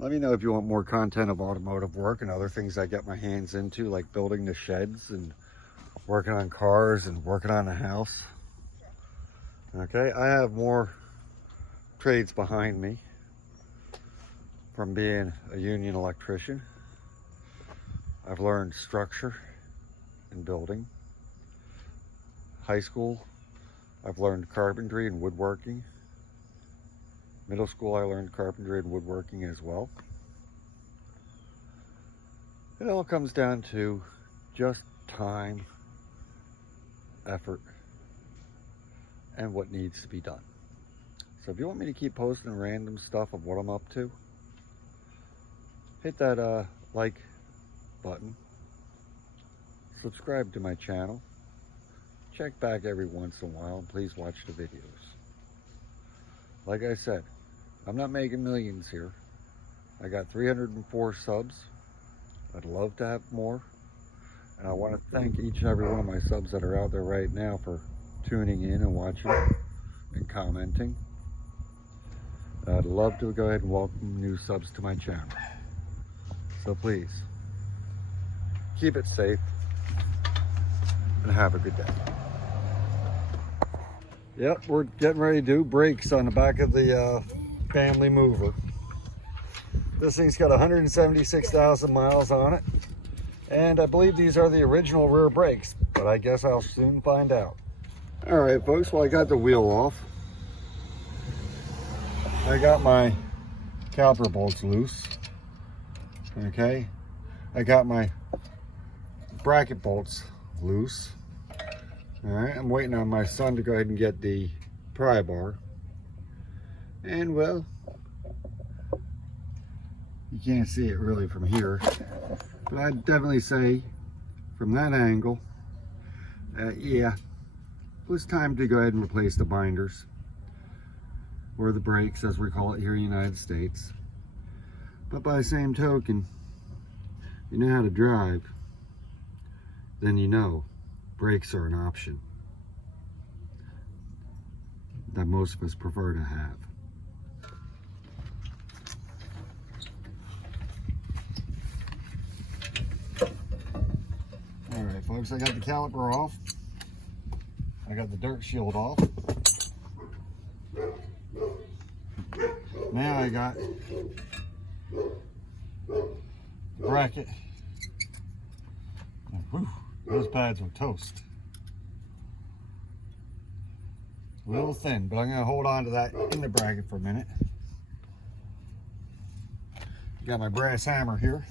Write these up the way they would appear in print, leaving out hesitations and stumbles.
Let me know if you want more content of automotive work and other things I get my hands into, like building the sheds and working on cars and working on the house. Okay, I have more trades behind me from being a union electrician. I've learned structure and building. High school, I've learned carpentry and woodworking. Middle school, I learned carpentry and woodworking as well. It all comes down to just time, effort, and what needs to be done. So if you want me to keep posting random stuff of what I'm up to, hit that like button, subscribe to my channel, check back every once in a while, and please watch the videos. Like I said, I'm not making millions here. I got 304 subs. I'd love to have more. And I want to thank each and every one of my subs that are out there right now for tuning in and watching and commenting. I'd love to go ahead and welcome new subs to my channel. So please, keep it safe and have a good day. Yep, we're getting ready to do brakes on the back of the family mover. This thing's got 176,000 miles on it. And I believe these are the original rear brakes, but I guess I'll soon find out. All right, folks, well, I got the wheel off. I got my caliper bolts loose. Okay, I got my bracket bolts loose. All right, I'm waiting on my son to go ahead and get the pry bar. And well, you can't see it really from here, but I'd definitely say from that angle, yeah, it was time to go ahead and replace the binders, or the brakes as we call it here in the United States. But by the same token, you know how to drive, then you know brakes are an option that most of us prefer to have. All right, folks, I got the caliper off. I got the dirt shield off. Now I got the bracket. Whew, those pads were toast. A little thin, but I'm going to hold on to that in the bracket for a minute. Got my brass hammer here.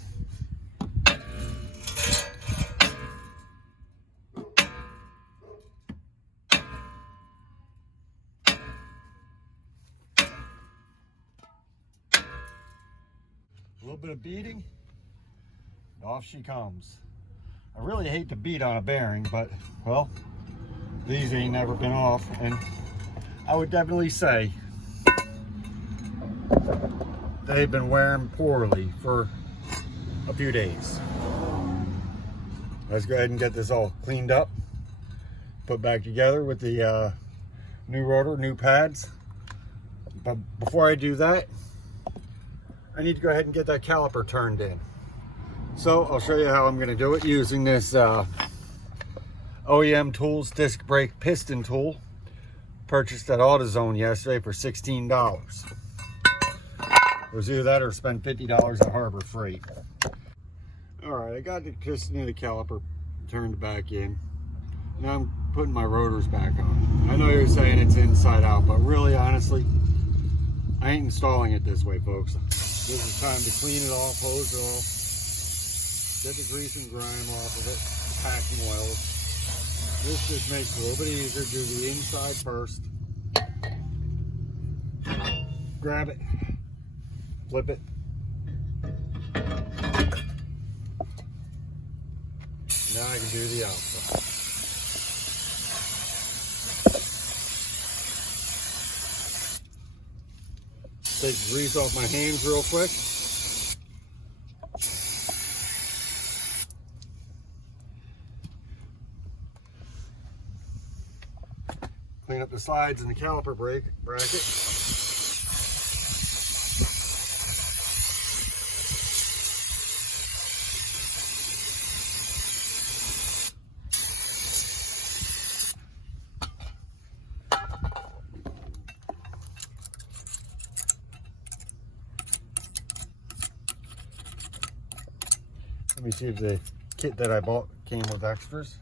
A little bit of beating, and off she comes. I really hate to beat on a bearing, but, well, these ain't never been off, and I would definitely say they've been wearing poorly for a few days. Let's go ahead and get this all cleaned up, put back together with the new rotor, new pads. But before I do that, I need to go ahead and get that caliper turned in. So I'll show you how I'm going to do it using this OEM Tools disc brake piston tool. Purchased at AutoZone yesterday for $16. It was either that or spend $50 at Harbor Freight. Alright, I got the piston and the caliper turned back in. Now I'm putting my rotors back on. I know you're saying it's inside out, but really, honestly, I ain't installing it this way, folks. This is time to clean it off, hose it off, get the grease and grime off of it, packing oils. This just makes it a little bit easier. Do the inside first. Grab it, flip it. Now I can do the outside. Take the grease off my hands real quick. Clean up the slides and the caliper bracket. Let me see if the kit that I bought came with extras.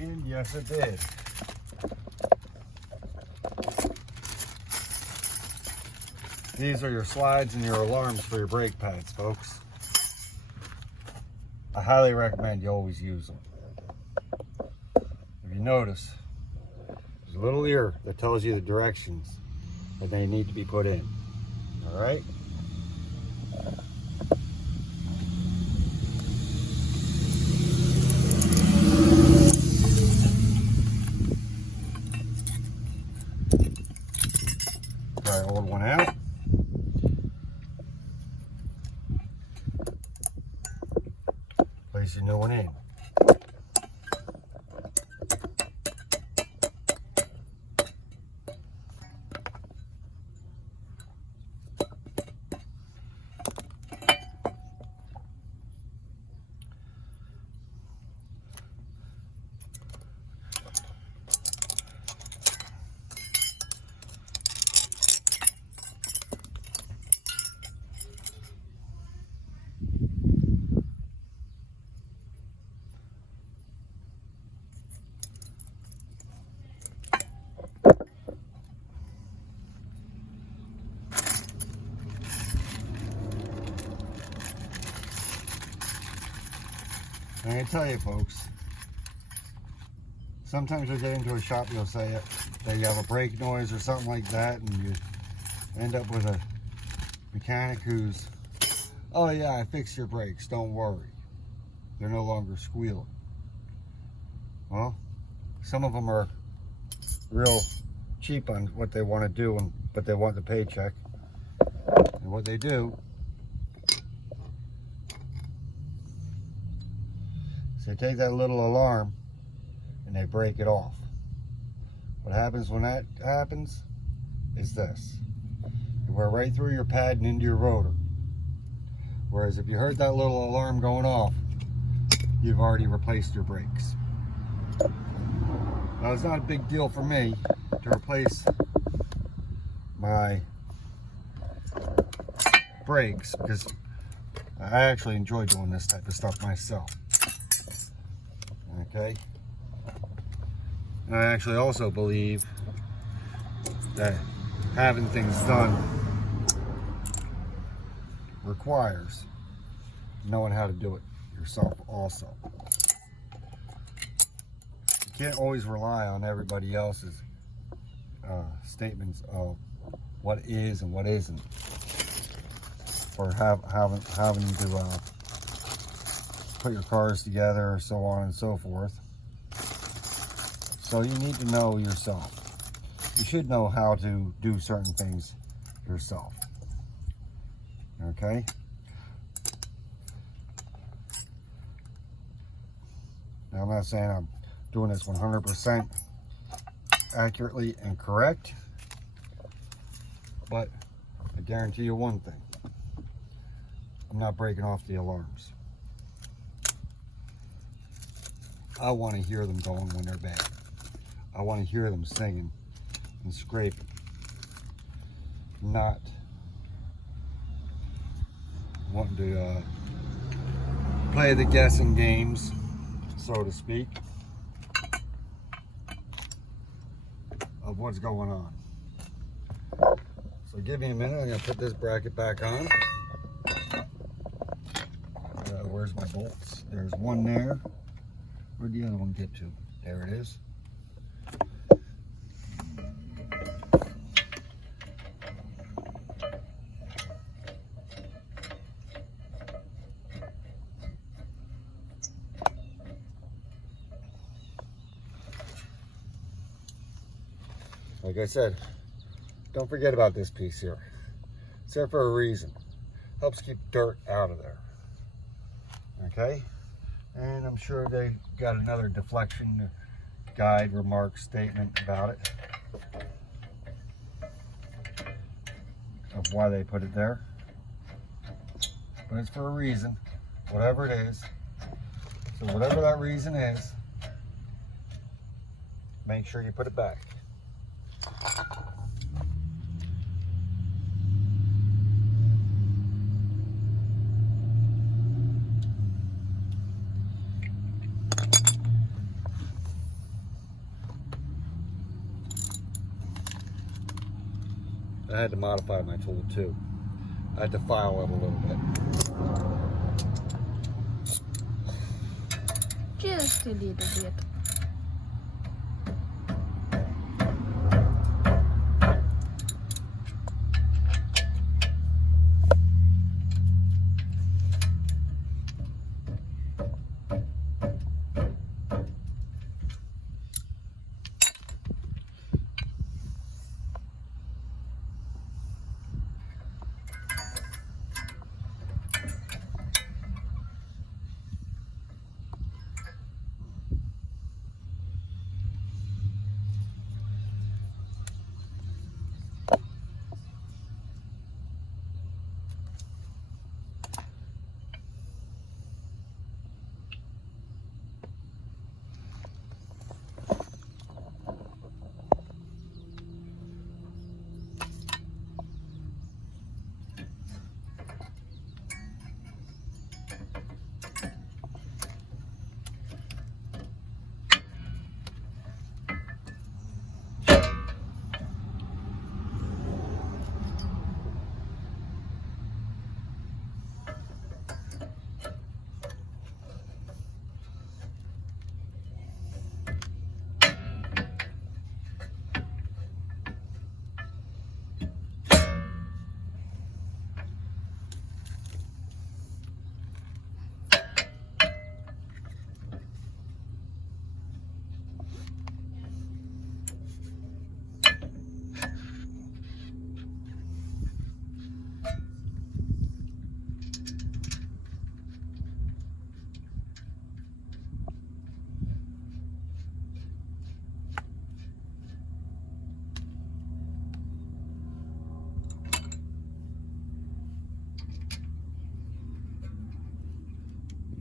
And yes, it did. These are your slides and your alarms for your brake pads, folks. I highly recommend you always use them. If you notice, there's a little ear that tells you the directions that they need to be put in. All right? Try old one out. Place your new one in. And I tell you, folks, sometimes you'll get into a shop, you'll say that you have a brake noise or something like that, and you end up with a mechanic who's, oh yeah, I fixed your brakes, don't worry. They're no longer squealing. Well, some of them are real cheap on what they want to do, but they want the paycheck. And what they do, so they take that little alarm and they break it off. What happens when that happens is this. You wear right through your pad and into your rotor. Whereas if you heard that little alarm going off, you've already replaced your brakes. Now it's not a big deal for me to replace my brakes because I actually enjoy doing this type of stuff myself. Okay, and I actually also believe that having things done requires knowing how to do it yourself also. You can't always rely on everybody else's statements of what is and what isn't for having to put your cars together, so on and so forth. So you need to know yourself. You should know how to do certain things yourself. Okay? Now I'm not saying I'm doing this 100% accurately and correct, but I guarantee you one thing. I'm not breaking off the alarms. I want to hear them going when they're bad. I want to hear them singing and scraping. Not wanting to play the guessing games, so to speak, of what's going on. So give me a minute. I'm going to put this bracket back on. Where's my bolts? There's one there. Where'd the other one get to? There it is. Like I said, don't forget about this piece here. It's there for a reason. Helps keep dirt out of there. Okay? And I'm sure they got another deflection guide, remark, statement about it. Of why they put it there. But it's for a reason, whatever it is. So whatever that reason is, make sure you put it back. I had to modify my tool too. I had to file it a little bit. Just a little bit.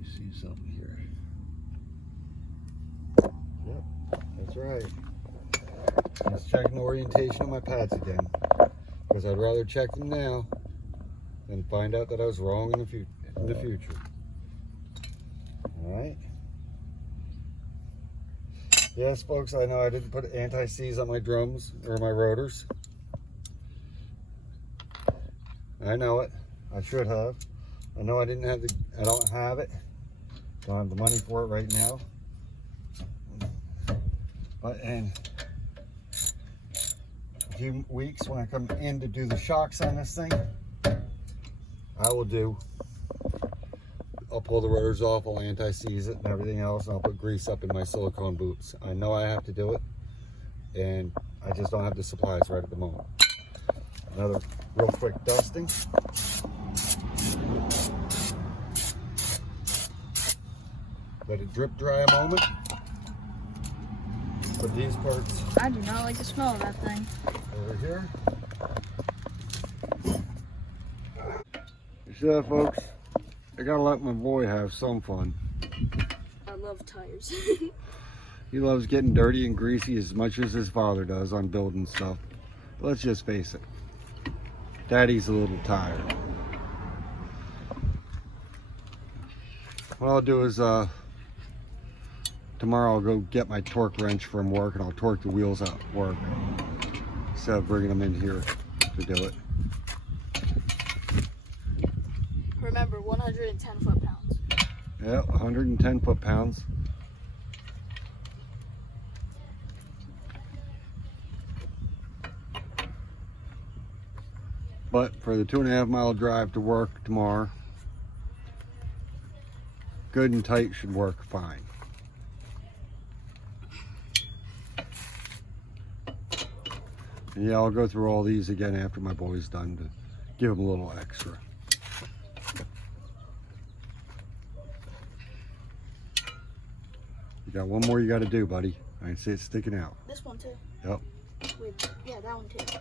See something here. Yep, that's right. Just checking the orientation of my pads again, because I'd rather check them now than find out that I was wrong in the future. All right. Yes, folks, I know I didn't put anti-seize on my drums or my rotors. I know it. I should have. I know I don't have it. Don't have the money for it right now. But in a few weeks, when I come in to do the shocks on this thing, I'll pull the rotors off, I'll anti-seize it and everything else, and I'll put grease up in my silicone boots. I know I have to do it, and I just don't have the supplies right at the moment. Another real quick dusting. Let it drip dry a moment. Put these parts I do not like the smell of that thing. over here. You see that, folks? I gotta let my boy have some fun. I love tires. He loves getting dirty and greasy as much as his father does on building stuff. But let's just face it, Daddy's a little tired. What I'll do is tomorrow I'll go get my torque wrench from work and I'll torque the wheels out at work instead of bringing them in here to do it. Remember, 110 foot-pounds. Yeah, 110 foot-pounds. But for the 2.5 mile drive to work tomorrow, good and tight should work fine. And yeah, I'll go through all these again after my boy's done to give him a little extra. You got one more you got to do, buddy. I can see it sticking out. This one too. Yep. Wait, yeah, that one too.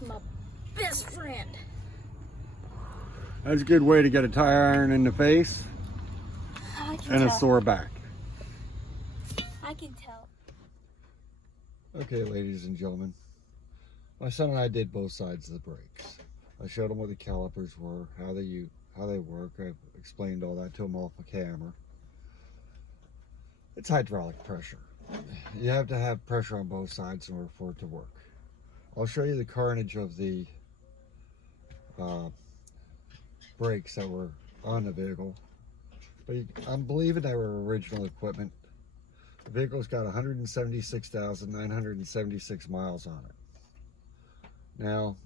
is my best friend. That's a good way to get a tire iron in the face I can and tell. a sore back. I can tell. Okay, ladies and gentlemen, my son and I did both sides of the brakes. I showed him what the calipers were, how they work. I've explained all that to him off the camera. It's hydraulic pressure. You have to have pressure on both sides in order for it to work. I'll show you the carnage of the brakes that were on the vehicle. But I'm believing they were original equipment. The vehicle's got 176,976 miles on it. Now,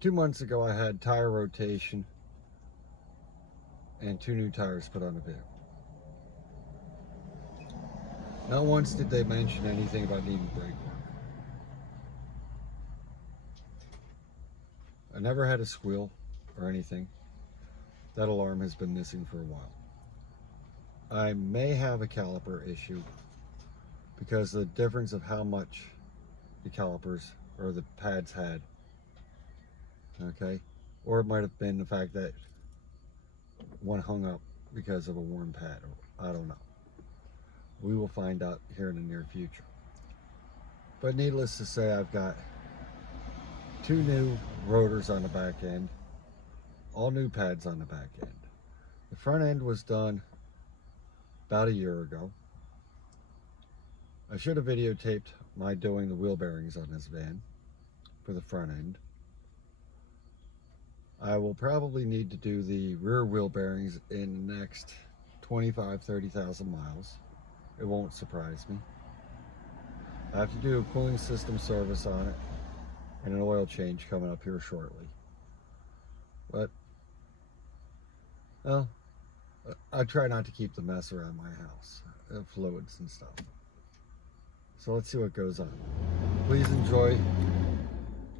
2 months ago I had tire rotation and 2 new tires put on the vehicle. Not once did they mention anything about needing brake work. I never had a squeal or anything. That alarm has been missing for a while. I may have a caliper issue because the difference of how much the calipers or the pads had. Okay? Or it might have been the fact that one hung up because of a worn pad. I don't know. We will find out here in the near future. But needless to say, I've got 2 new rotors on the back end, all new pads on the back end. The front end was done about a year ago. I should have videotaped my doing the wheel bearings on this van for the front end. I will probably need to do the rear wheel bearings in the next 25-30,000 miles. It won't surprise me. I have to do a cooling system service on it and an oil change coming up here shortly. But, well, I try not to keep the mess around my house, fluids and stuff. So let's see what goes on. Please enjoy.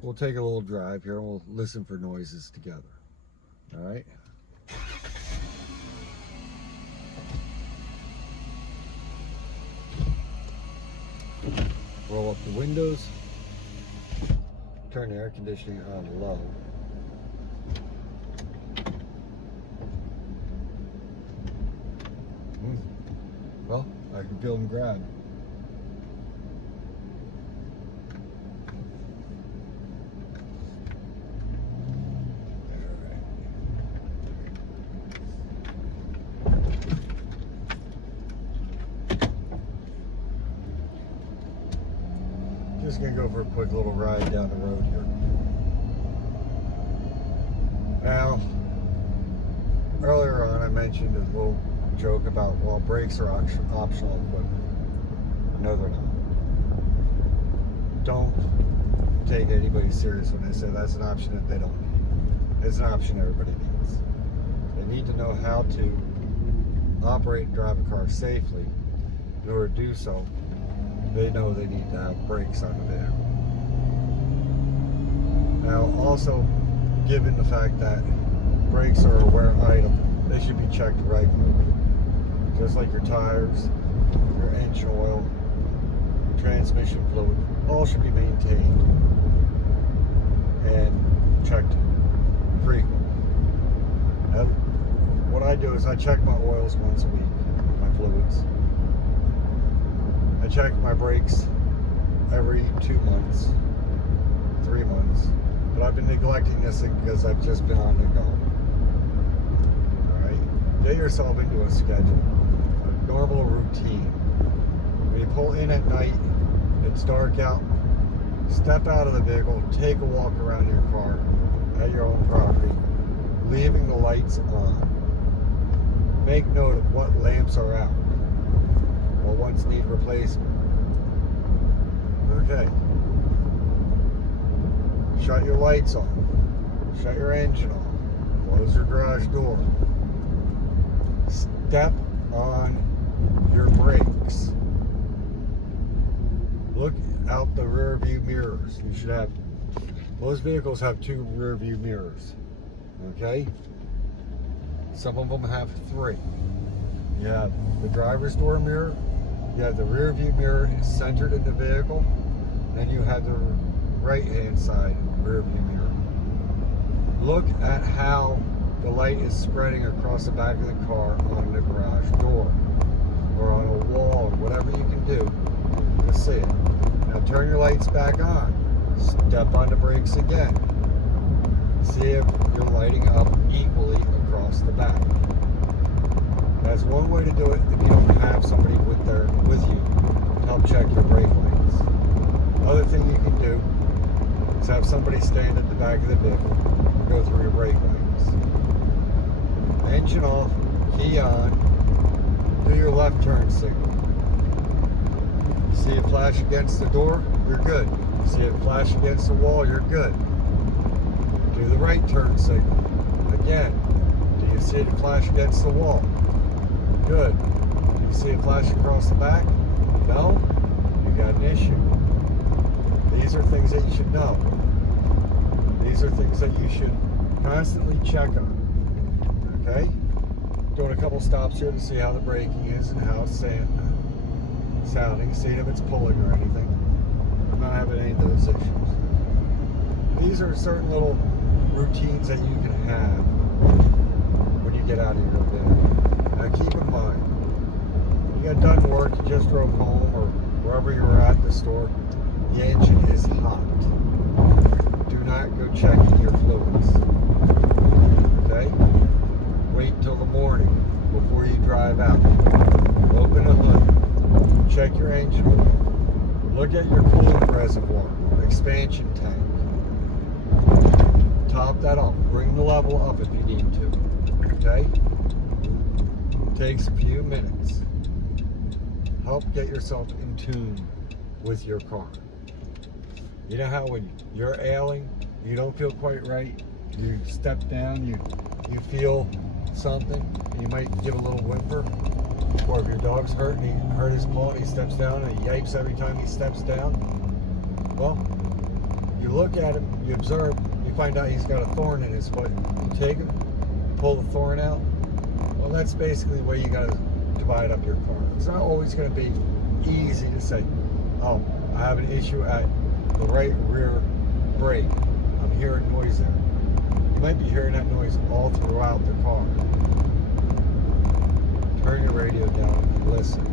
We'll take a little drive here and we'll listen for noises together. All right? Roll up the windows. Turn the air conditioning on low. Well, I can feel them grab. Just gonna go for a quick little ride down the road here. Now, earlier on I mentioned a little joke about, well, brakes are optional equipment. No, they're not. Don't take anybody serious when they say that's an option that they don't need. It's an option everybody needs. They need to know how to operate and drive a car safely. In order to do so, they know they need to have brakes on the vehicle. Now, also, given the fact that brakes are a wear item, they should be checked regularly. Just like your tires, your engine oil, transmission fluid, all should be maintained and checked frequently. Now, what I do is I check my oils once a week, my fluids. I check my brakes every 2 months, 3 months, but I've been neglecting this thing because I've just been on the go. All right, get yourself into a schedule, a normal routine. When you pull in at night, it's dark out, step out of the vehicle, take a walk around your car at your own property, leaving the lights on. Make note of what lamps are out. What ones need replacement. Okay. Shut your lights off. Shut your engine off. Close your garage door. Step on your brakes. Look out the rear view mirrors. You should have, most vehicles have 2 rear view mirrors. Okay? Some of them have 3. You have the driver's door mirror. You have the rear view mirror centered in the vehicle. Then you have the right hand side rear view mirror. Look at how the light is spreading across the back of the car on the garage door or on a wall or whatever you can do to see it. Now turn your lights back on. Step on the brakes again. See if you're lighting up equally across the back. That's one way to do it if you don't have somebody with you to help check your brake lights. Other thing you can do is have somebody stand at the back of the vehicle and go through your brake lights. Engine off, key on, do your left turn signal. See it flash against the door, you're good. See it flash against the wall, you're good. Do the right turn signal. Again, do you see it flash against the wall? Good. Do you see it flash across the back? No? You got an issue. These are things that you should know. These are things that you should constantly check on. Okay? Doing a couple stops here to see how the braking is and how it's sounding, see if it's pulling or anything. I'm not having any of those issues. These are certain little routines that you can have when you get out of your vehicle. Now keep in mind, you got done work, you just drove home or wherever you were at the store, the engine is hot. Do not go checking your fluids. Okay? Wait till the morning before you drive out. Open the hood. Check your engine oil. Look at your coolant reservoir, expansion tank. Top that off. Bring the level up if you need to. Okay? It takes a few minutes. Help get yourself in tune with your car. You know how when you're ailing, you don't feel quite right, you step down, you feel something, you might give a little whimper. Or if your dog's hurt and he hurt his paw and he steps down and he yipes every time he steps down, well, you look at him, you observe, you find out he's got a thorn in his foot. You take him, pull the thorn out. Well, that's basically the way you got to divide up your car. It's not always going to be easy to say, oh, I have an issue at the right rear brake. I'm hearing noise there. You might be hearing that noise all throughout the car. Turn your radio down and listen.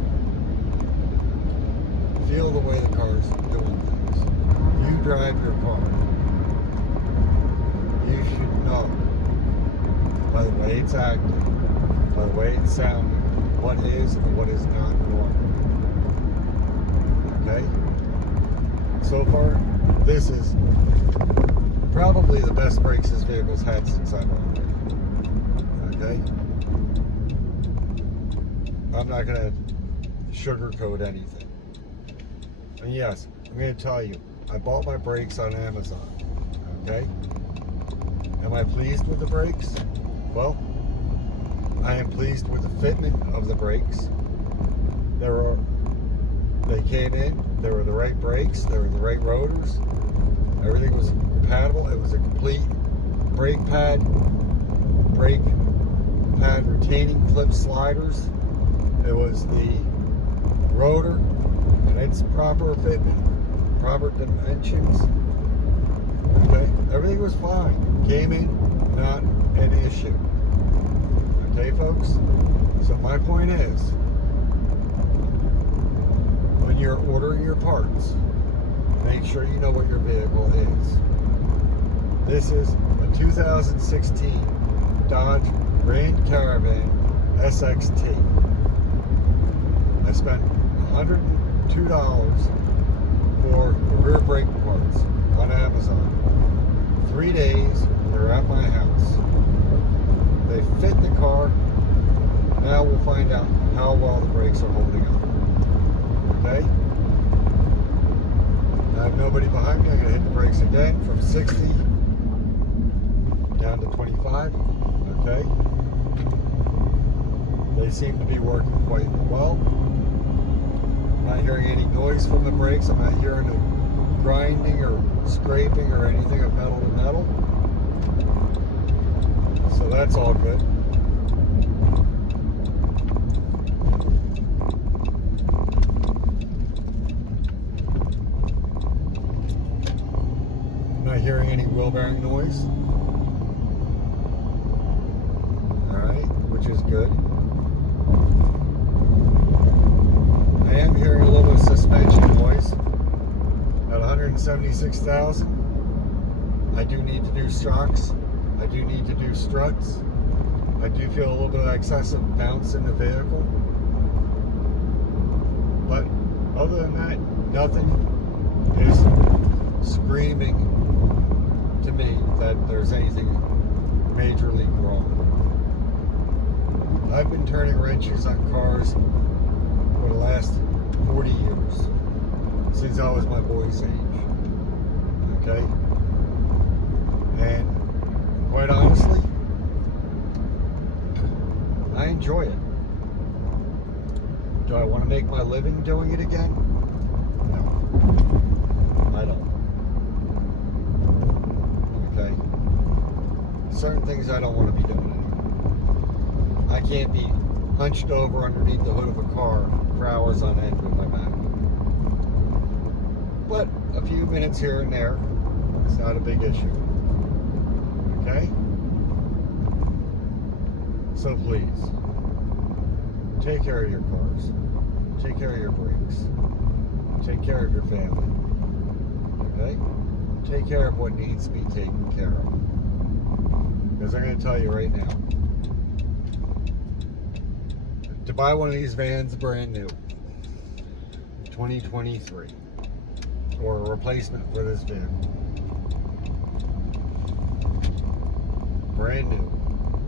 Feel the way the car's doing things. You drive your car. You should know by the way it's acting, by the way it's sounding, what is and what is not normal. Okay? So far, this is probably the best brakes this vehicle's had since I've owned it. Okay? I'm not going to sugarcoat anything. And yes, I'm going to tell you, I bought my brakes on Amazon. Okay? Am I pleased with the brakes? Well, I am pleased with the fitment of the brakes. They came in, they were the right brakes, they were the right rotors. Everything was compatible. It was a complete brake pad retaining clip sliders. It was the rotor and its proper fitment, proper dimensions. Okay, everything was fine. Came in, not an issue. Okay, folks? So my point is, when you're ordering your parts, make sure you know what your vehicle is. This is a 2016 Dodge Grandcaravan SXT. I spent $102 for the rear brake parts on Amazon. 3 days, they're at my house. They fit the car. Now we'll find out how well the brakes are holding up. Okay? I have nobody behind me. I'm going to hit the brakes again from 60 down to 25. Okay? They seem to be working quite well. I'm not hearing any noise from the brakes. I'm not hearing a grinding or scraping or anything of metal to metal. So that's all good. hearing any wheel bearing noise. Alright, which is good. I am hearing a little bit of suspension noise. At 176,000, I do need to do shocks. I do need to do struts. I do feel a little bit of excessive bounce in the vehicle. But other than that, nothing is screaming to me that there's anything majorly wrong. I've been turning wrenches on cars for the last 40 years, since I was my boy's age. Okay? And quite honestly, I enjoy it. Do I want to make my living doing it again? No. I don't. Okay? Certain things I don't want to be doing anymore. I can't be hunched over underneath the hood of a car for hours on end with my back. But a few minutes here and there, it's not a big issue. Okay? So please, take care of your cars. Take care of your brakes. Take care of your family. Okay? Take care of what needs to be taken care of. Because I'm going to tell you right now, to buy one of these vans brand new, 2023, or a replacement for this vehicle, brand new,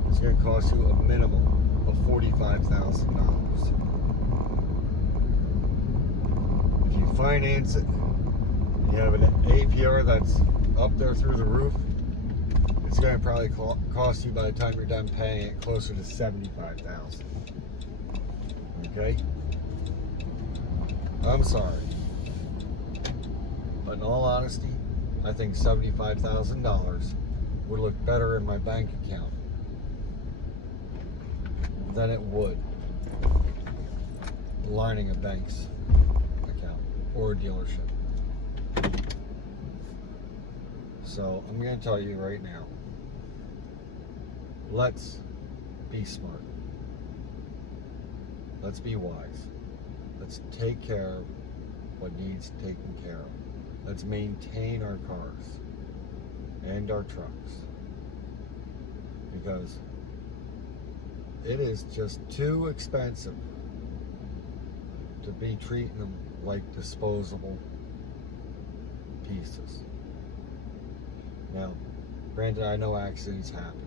it's going to cost you a minimum of $45,000. If you finance it, you have an APR that's up there through the roof, it's going to probably cost you, by the time you're done paying it, closer to $75,000. Okay? I'm sorry. But in all honesty, I think $75,000 would look better in my bank account than it would lining a bank's account or a dealership. So I'm going to tell you right now, let's be smart. Let's be wise. Let's take care of what needs taken care of. Let's maintain our cars and our trucks, because it is just too expensive to be treating them like disposable pieces. Now, granted, I know accidents happen.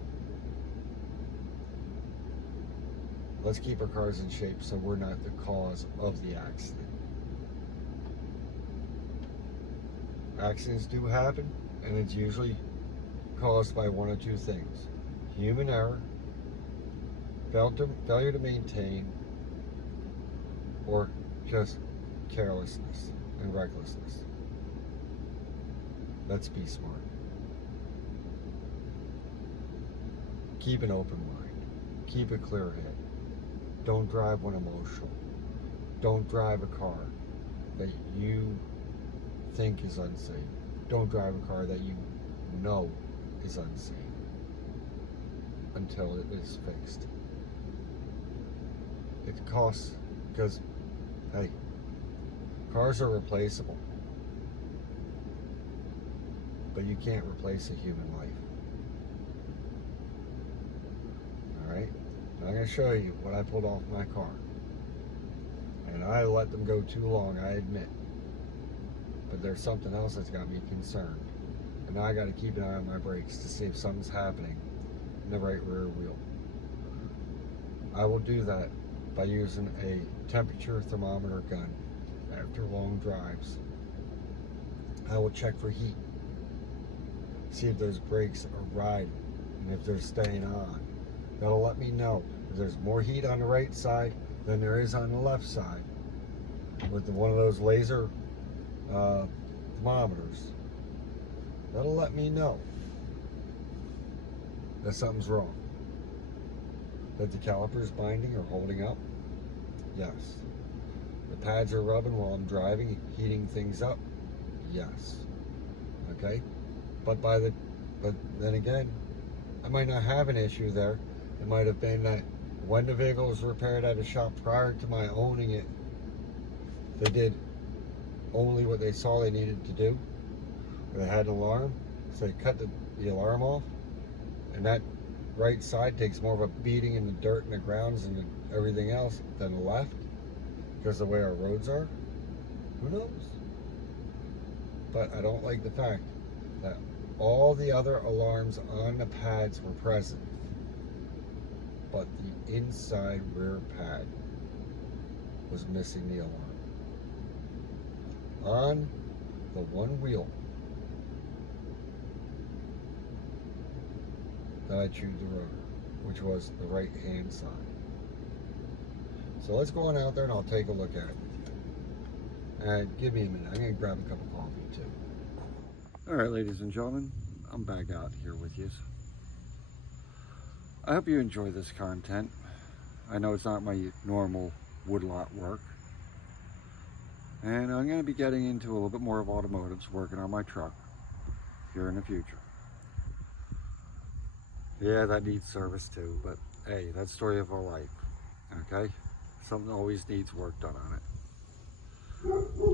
Let's keep our cars in shape so we're not the cause of the accident. Accidents do happen, and it's usually caused by one of two things: human error, failure to maintain, or just carelessness and recklessness. Let's be smart. Keep an open mind. Keep a clear head. Don't drive when emotional. Don't drive a car that you think is unsafe. Don't drive a car that you know is unsafe until it is fixed. It costs, because, hey, cars are replaceable, but you can't replace a human life. Alright? I'm going to show you what I pulled off my car. And I let them go too long, I admit. But there's something else that's got me concerned. And now I got to keep an eye on my brakes to see if something's happening in the right rear wheel. I will do that by using a temperature thermometer gun after long drives. I will check for heat. See if those brakes are riding and if they're staying on. That'll let me know if there's more heat on the right side than there is on the left side with one of those laser thermometers. That'll let me know that something's wrong. That the calipers binding or holding up? Yes. The pads are rubbing while I'm driving, heating things up? Yes. Okay? But then again, I might not have an issue there. It might have been that when the vehicle was repaired at a shop prior to my owning it, they did only what they saw they needed to do. They had an alarm, so they cut the alarm off, and that right side takes more of a beating in the dirt and the grounds and everything else than the left, because of the way our roads are. Who knows? But I don't like the fact that all the other alarms on the pads were present, but the inside rear pad was missing the alarm. On the one wheel that I chewed the rotor, which was the right hand side. So let's go on out there and I'll take a look at it. And give me a minute, I'm gonna grab a cup of coffee too. All right, ladies and gentlemen, I'm back out here with you. I hope you enjoy this content. I know it's not my normal woodlot work. And I'm going to be getting into a little bit more of automotives, working on my truck here in the future. Yeah, that needs service too, but hey, that's the story of our life, okay? Something always needs work done on it.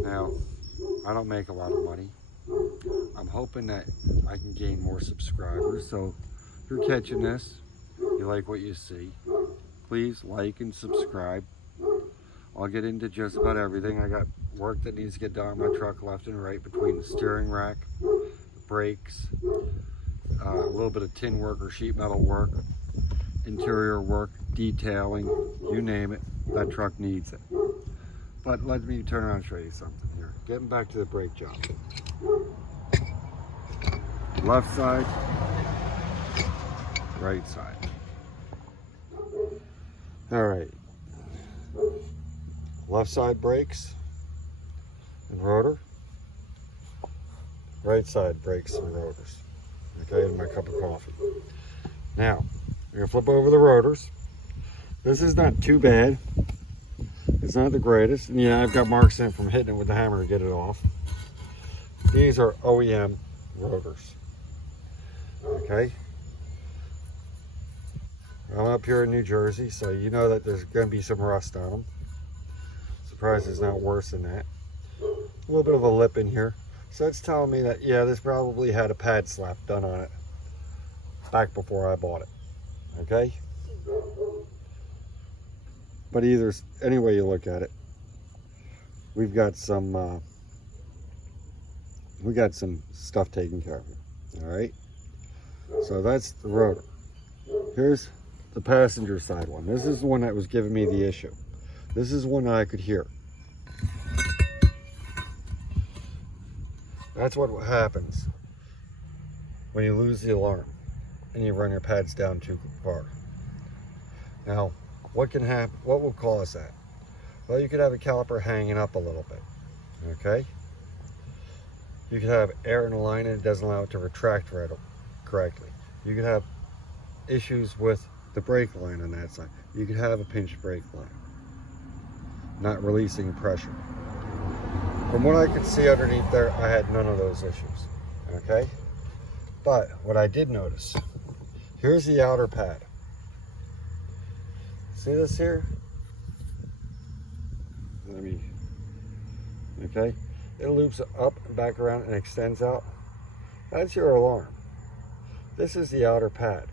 Now, I don't make a lot of money. I'm hoping that I can gain more subscribers, so if you're catching this, you like what you see, please like and subscribe. I'll get into just about everything. I got work that needs to get done on my truck left and right, between the steering rack, brakes, a little bit of tin work or sheet metal work, interior work, detailing, you name it, that truck needs it. But let me turn around and show you something here. Getting back to the brake job. Left side, right side. All right. Left side brakes and rotor. Right side brakes and rotors. Okay, and my cup of coffee. Now, I'm gonna flip over the rotors. This is not too bad. It's not the greatest. And yeah, I've got marks in from hitting it with the hammer to get it off. These are OEM rotors. Okay. I'm up here in New Jersey, so you know that there's going to be some rust on them. Surprised it's not worse than that. A little bit of a lip in here. So it's telling me that, yeah, this probably had a pad slap done on it back before I bought it. Okay? But any way you look at it, we've got some stuff taken care of here. All right? So that's the rotor. Here's the passenger side one. This is the one that was giving me the issue. This is one that I could hear. That's what happens when you lose the alarm and you run your pads down too far. Now, what can happen? What will cause that? Well, you could have a caliper hanging up a little bit. Okay? You could have air in the line and it doesn't allow it to retract correctly. You could have issues with the brake line on that side. You could have a pinch brake line, not releasing pressure. From what I could see underneath there, I had none of those issues. Okay? But what I did notice, here's the outer pad. See this here? Okay? It loops up and back around and extends out. That's your alarm. This is the outer pad.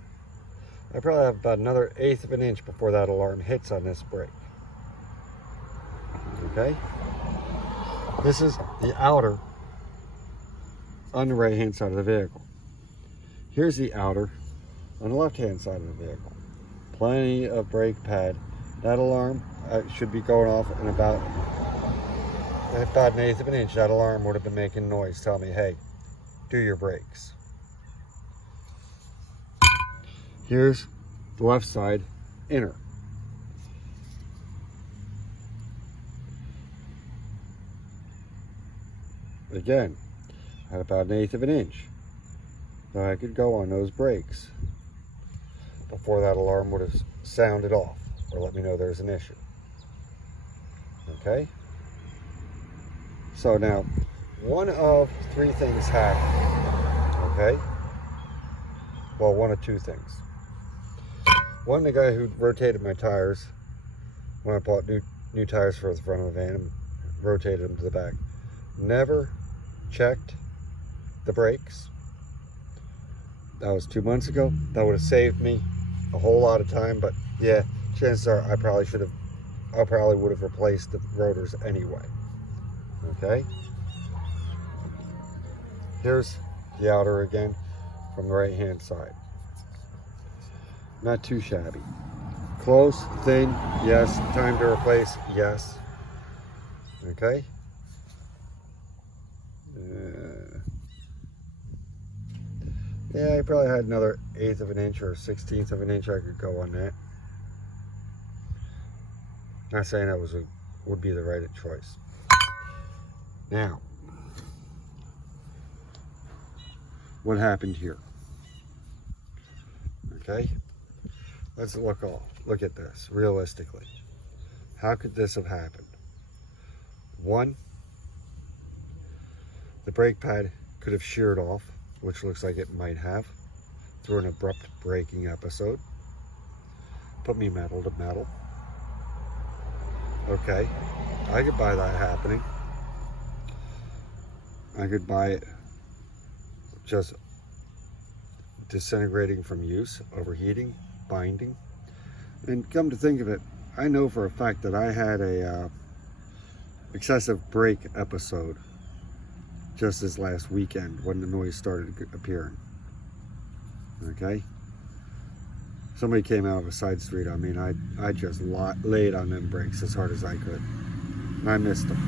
I probably have about another 1/8 of an inch before that alarm hits on this brake. Okay? This is the outer on the right hand side of the vehicle. Here's the outer on the left hand side of the vehicle. Plenty of brake pad. That alarm should be going off in about 1/8 of an inch. That alarm would have been making noise telling me, hey, do your brakes. Here's the left side inner. Again, at about 1/8 of an inch. So I could go on those brakes before that alarm would have sounded off or let me know there's an issue. Okay? So now, one of 3 things happened. Okay? Well, one of two things. One, the guy who rotated my tires when I bought new tires for the front of the van and rotated them to the back, never checked the brakes. That was 2 months ago. That would have saved me a whole lot of time, but yeah, chances are I probably would have replaced the rotors anyway. Okay? Here's the outer again from the right hand side. Not too shabby. Close, thin, yes. Time to replace, yes. Okay? Yeah, I probably had another 1/8 of an inch or 1/16 of an inch I could go on that. Not saying that would be the right choice. Now, what happened here? Okay, let's look at this realistically. How could this have happened? One, the brake pad could have sheared off, which looks like it might have, through an abrupt braking episode. Put me metal to metal. Okay, I could buy that happening. I could buy it just disintegrating from use, overheating, binding. And come to think of it, I know for a fact that I had a excessive brake episode just this last weekend when the noise started appearing. Okay, somebody came out of a side street on me, and I just laid on them brakes as hard as I could, and I missed them.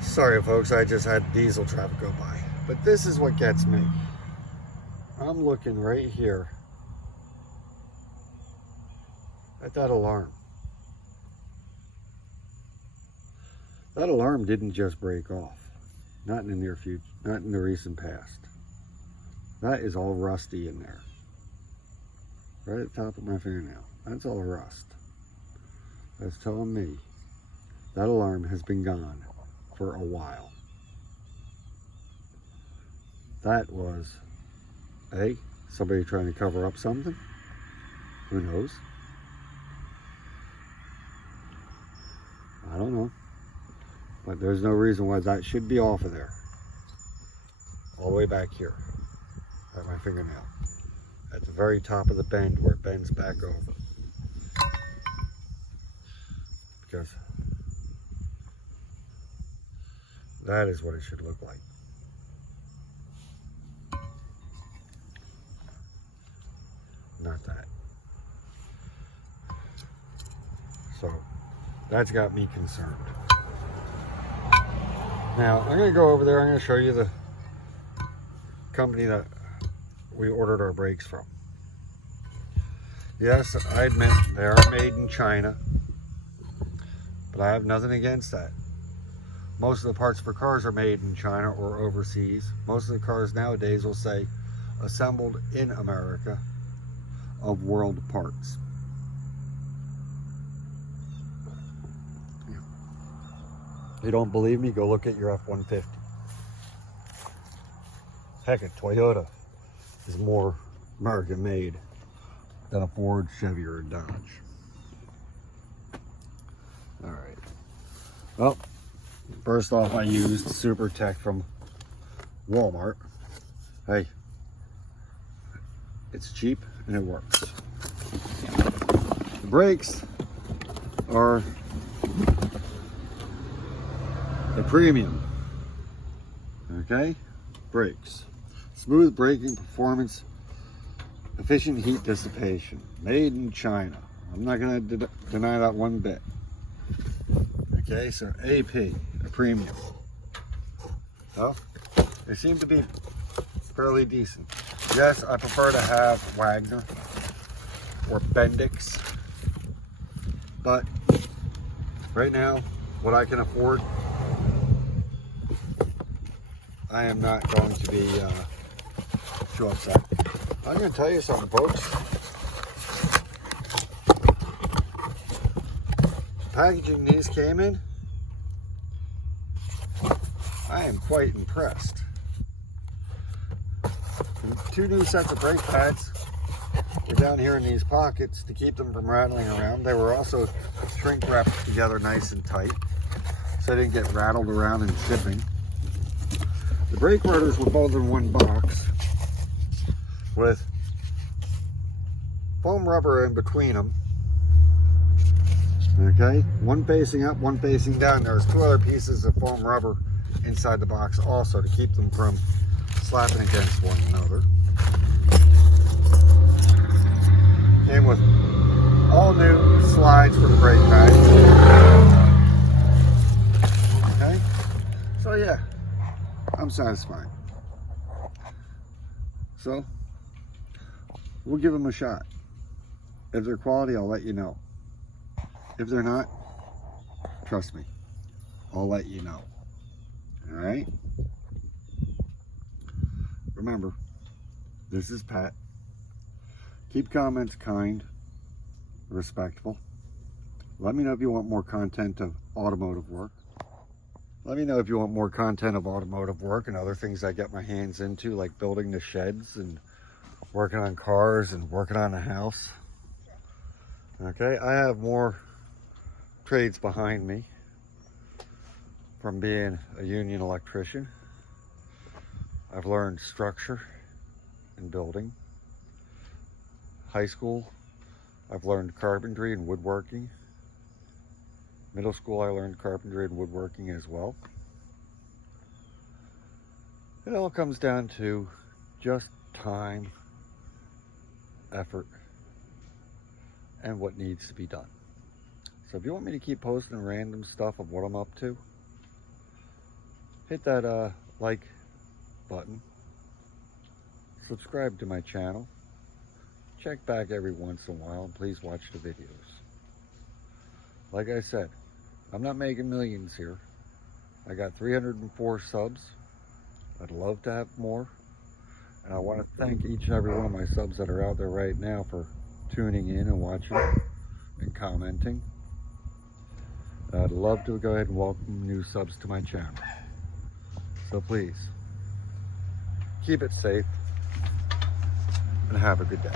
Sorry folks, I just had diesel traffic go by, but this is what gets me. I'm looking right here at that alarm. That alarm didn't just break off. Not in the near future, not in the recent past. That is all rusty in there. Right at the top of my fingernail. That's all rust. That's telling me that alarm has been gone for a while. That was, somebody trying to cover up something? Who knows? I don't know. But there's no reason why that should be off of there. All the way back here, at my fingernail. At the very top of the bend where it bends back over. Because that is what it should look like. Not that. So, that's got me concerned. Now, I'm going to go over there. I'm going to show you the company that we ordered our brakes from. Yes, I admit they are made in China, but I have nothing against that. Most of the parts for cars are made in China or overseas. Most of the cars nowadays will say assembled in America of world parts. You don't believe me? Go look at your F-150. Heck, a Toyota is more American made than a Ford, Chevy, or a Dodge. All right. Well, first off, I used Super Tech from Walmart. Hey, it's cheap and it works. The brakes are the premium. Okay, brakes. Smooth braking performance, efficient heat dissipation, made in China. I'm not going to deny that one bit. Okay, so AP, a premium. Well, they seem to be fairly decent. Yes, I prefer to have Wagner or Bendix, but right now, what I can afford, I am not going to be too upset. I'm going to tell you something, folks. packaging these came in, I am quite impressed. And 2 new sets of brake pads were down here in these pockets to keep them from rattling around. They were also shrink wrapped together nice and tight, so they didn't get rattled around in shipping. The brake rotors were both in one box with foam rubber in between them. Okay, one facing up, one facing down. There's 2 other pieces of foam rubber inside the box also to keep them from slapping against one another. Came with all new slides for the brake pads. Okay, so yeah, I'm satisfied. So we'll give them a shot. If they're quality, I'll let you know. If they're not, trust me, I'll let you know. All right? Remember, this is Pat. Keep comments kind, respectful. Let me know if you want more content of automotive work. Let me know if you want more content of automotive work and other things I get my hands into, like building the sheds and working on cars and working on the house. Okay, I have more trades behind me from being a union electrician. I've learned structure and building. High school, I've learned carpentry and woodworking. Middle school, I learned carpentry and woodworking as well. It all comes down to just time, effort, and what needs to be done. So if you want me to keep posting random stuff of what I'm up to, hit that like button, subscribe to my channel, check back every once in a while, and please watch the videos. Like I said, I'm not making millions here. I got 304 subs. I'd love to have more. And I want to thank each and every one of my subs that are out there right now for tuning in and watching and commenting. I'd love to go ahead and welcome new subs to my channel. So please, keep it safe and have a good day.